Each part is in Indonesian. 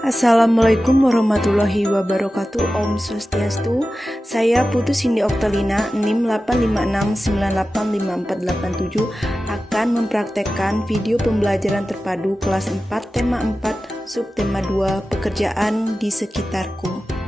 Assalamualaikum warahmatullahi wabarakatuh. Om Swastiastu. Saya Putu Cindy Oktalina NIM 856985487 akan mempraktekkan video pembelajaran terpadu kelas 4 tema 4 subtema 2 pekerjaan di sekitarku.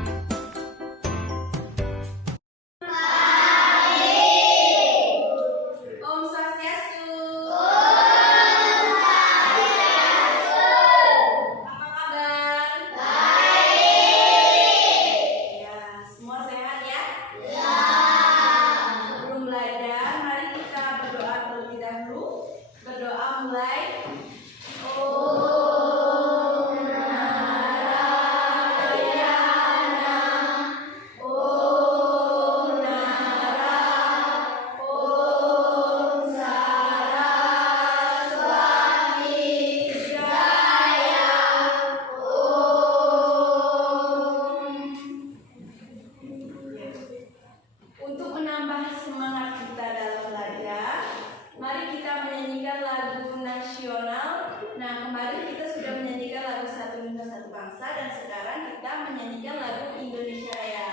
Untuk menambah semangat kita dalam belajar, mari kita menyanyikan lagu nasional. Nah, kemarin kita sudah menyanyikan lagu Satu Nusa Satu Bangsa dan sekarang kita menyanyikan lagu Indonesia Raya.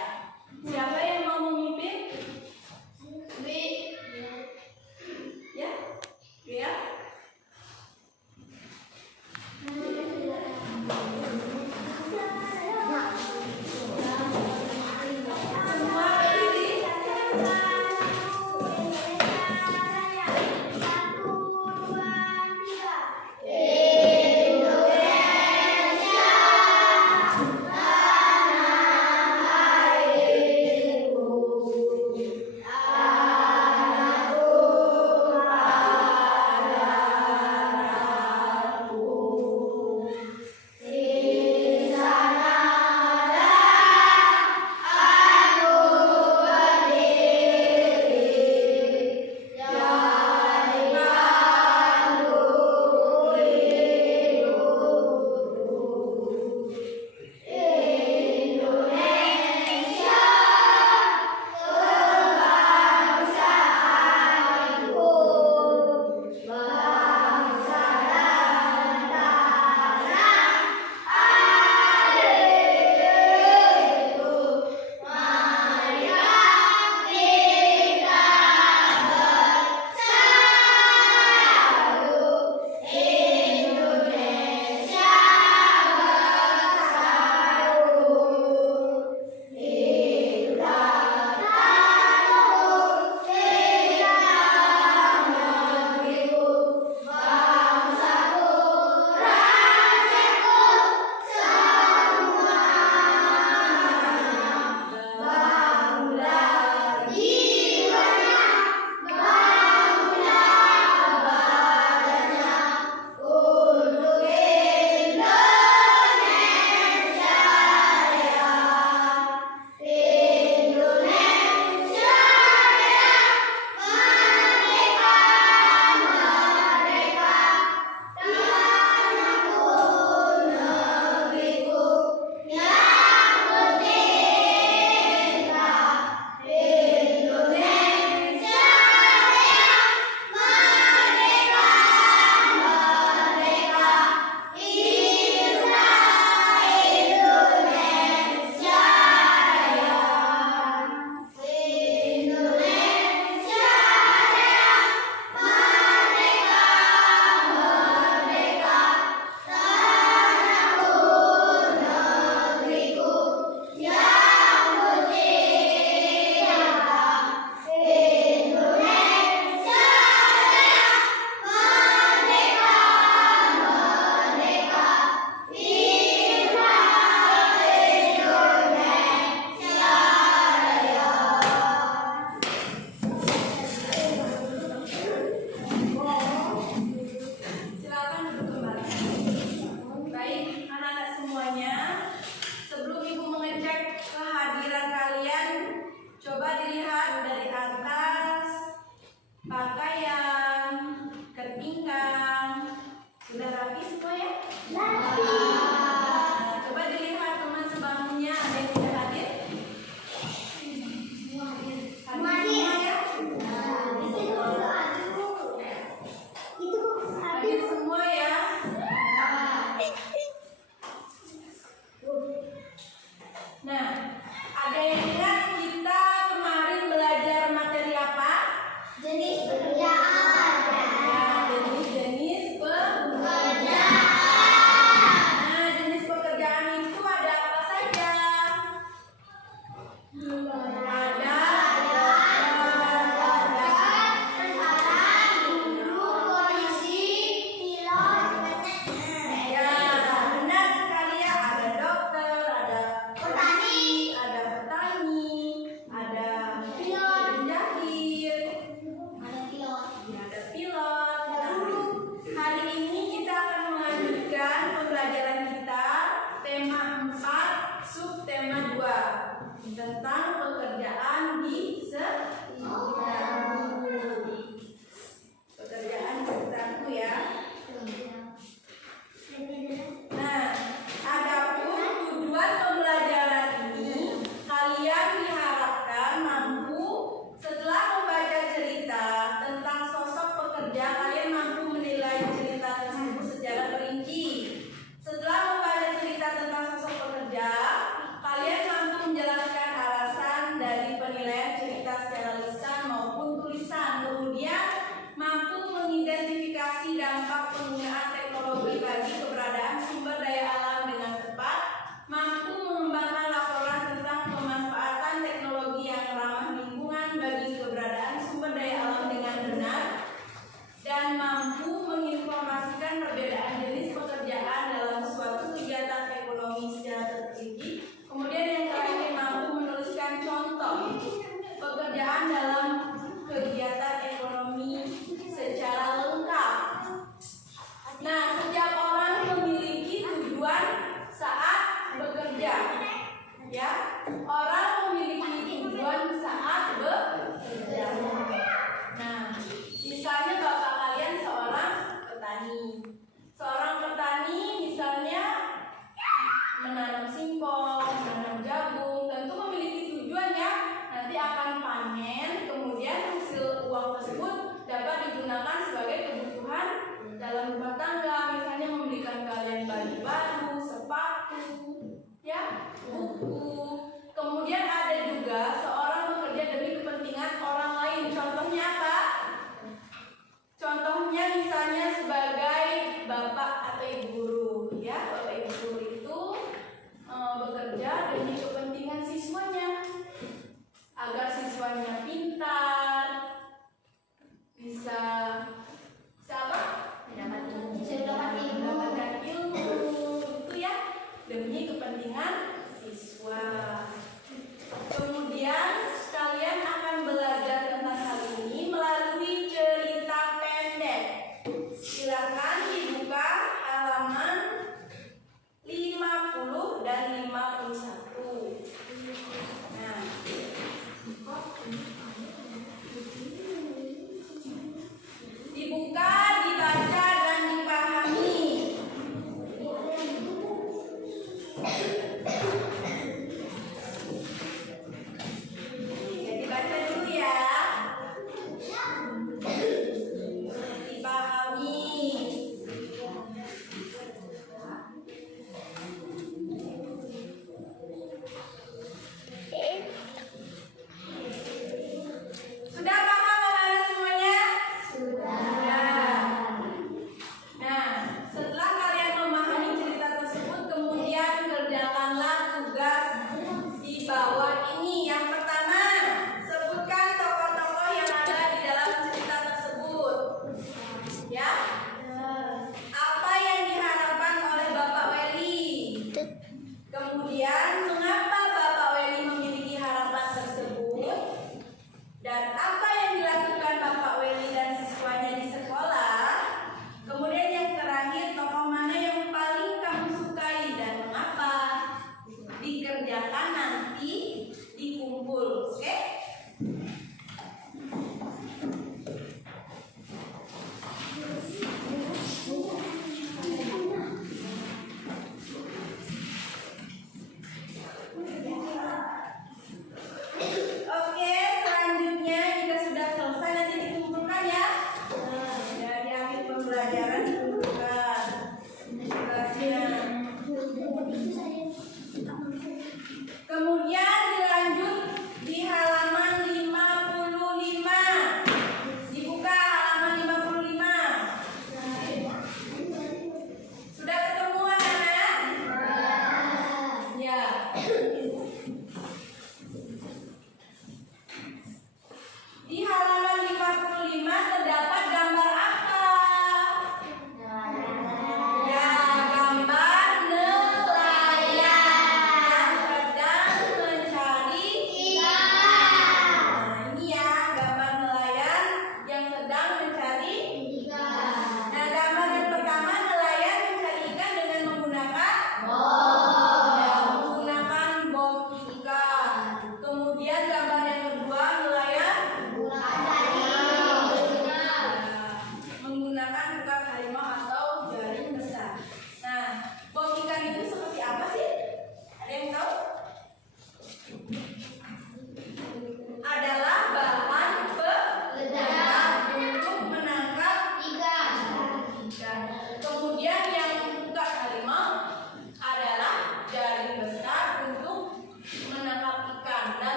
Siapa yang mau memimpin? Ya? Ya?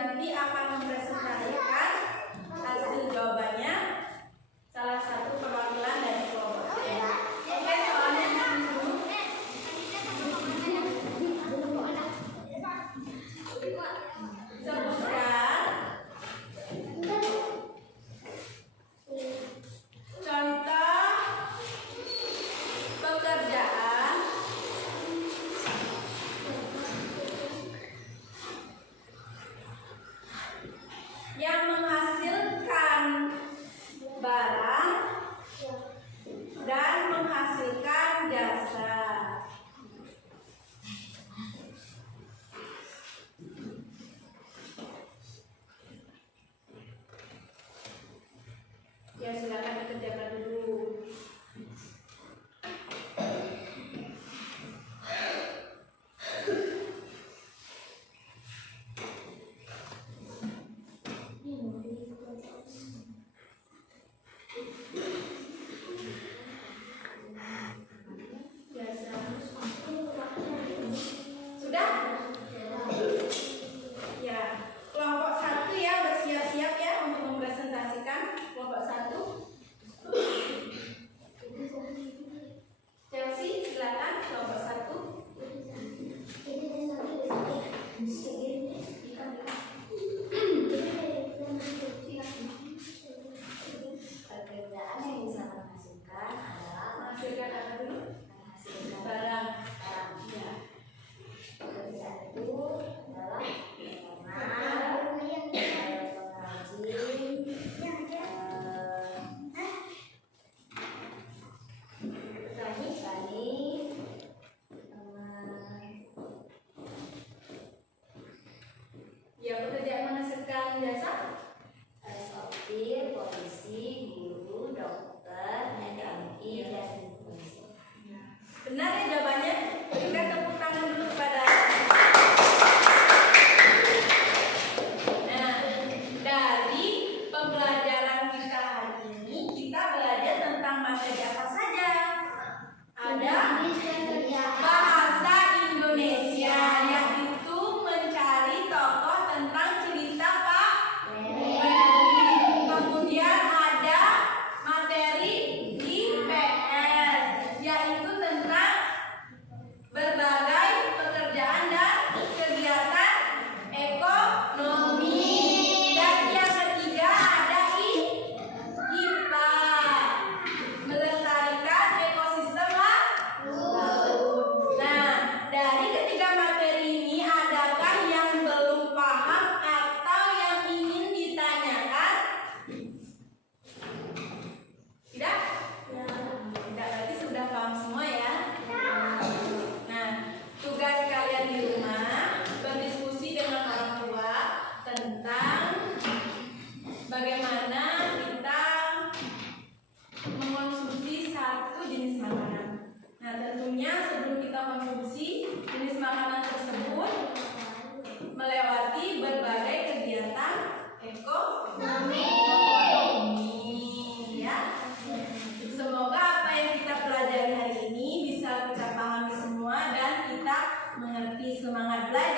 nanti akan mempresentasikan hasil jawabannya salah satu perwakilan dari kelompok. Oke, soalnya dulu. Sebutkan contoh pekerjaan yang menghasilkan barang dan menghasilkan jasa. Ya, silakan dikerjakan dulu. Sudah? Ya, kelompok 1 ya, bersiap-siap ya untuk mempresentasikan kelompok 1. Chelsea, silakan kelompok 1. Pekerjaan yang bisa menghasilkan adalah Menghasilkan apa dulu? menghasilkan Barang. barang. Ya. Pekerjaan itu adalah pengrajin, petani, Ya, pekerjaan menghasilkan jasa. sopir, polisi, guru, dokter, TNI, dan polisi. Benar ya jawabannya? Berikan tepuk tangan dulu kepada. Nah, dari pembelajaran kita hari ini kita belajar tentang materi apa saja? Ada bahasa Indonesia, yaitu mencari tokoh tentang cerita Pak Weli. Kemudian ada materi IPS, yaitu tentang berbagai pekerjaan dan kegiatan ekonomi. Dan yang ketiga ada IPA, melestarikan ekosistem laut. Nah, dari ketiga materi ini adakah yang belum paham atau yang ingin ditanyakan? Tidak? Tidak, berarti sudah paham semua ya. Nah, tugas kalian di rumah berdiskusi dengan orang tua tentang bagaimana kita mengonsumsi satu jenis makanan. Nah, tentunya sebelum kita konsumsi jenis makanan tersebut melewati berbagai kegiatan ekonomi ya. Semoga apa yang kita pelajari hari ini bisa kita pahami semua dan kita mengerti. Semangat belajar.